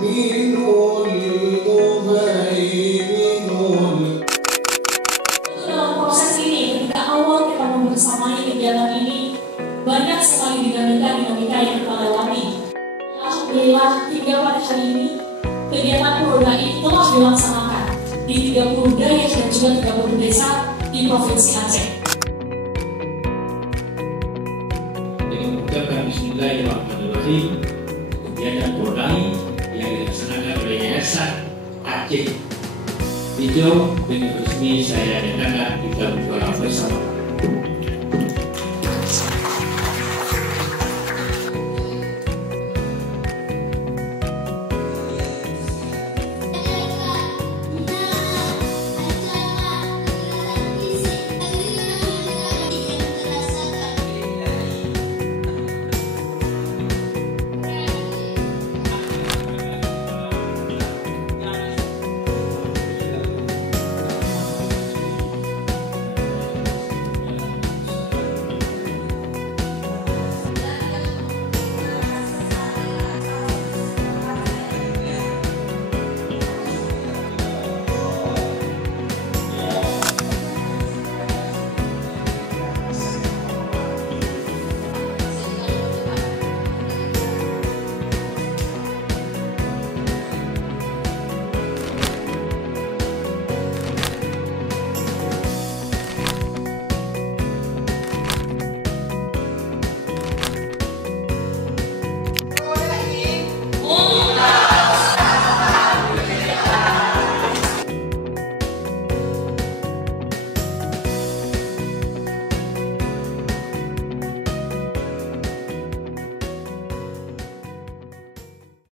Dalam proses ini, ketika awal kita membersamai kegiatan ini, banyak sekali dinamika yang kita lewati. Alhamdulillah, hingga pada hari ini, kegiatan Purda ini telah dilaksanakan di 30 daya dan juga 30 desa di Provinsi Aceh. Dengan mengucapkan Bismillahirrahmanirrahim, kegiatan Purda yang dilaksanakan oleh Yayasan Aceh Hijau dengan resmi saya nyatakan kita buka bersama.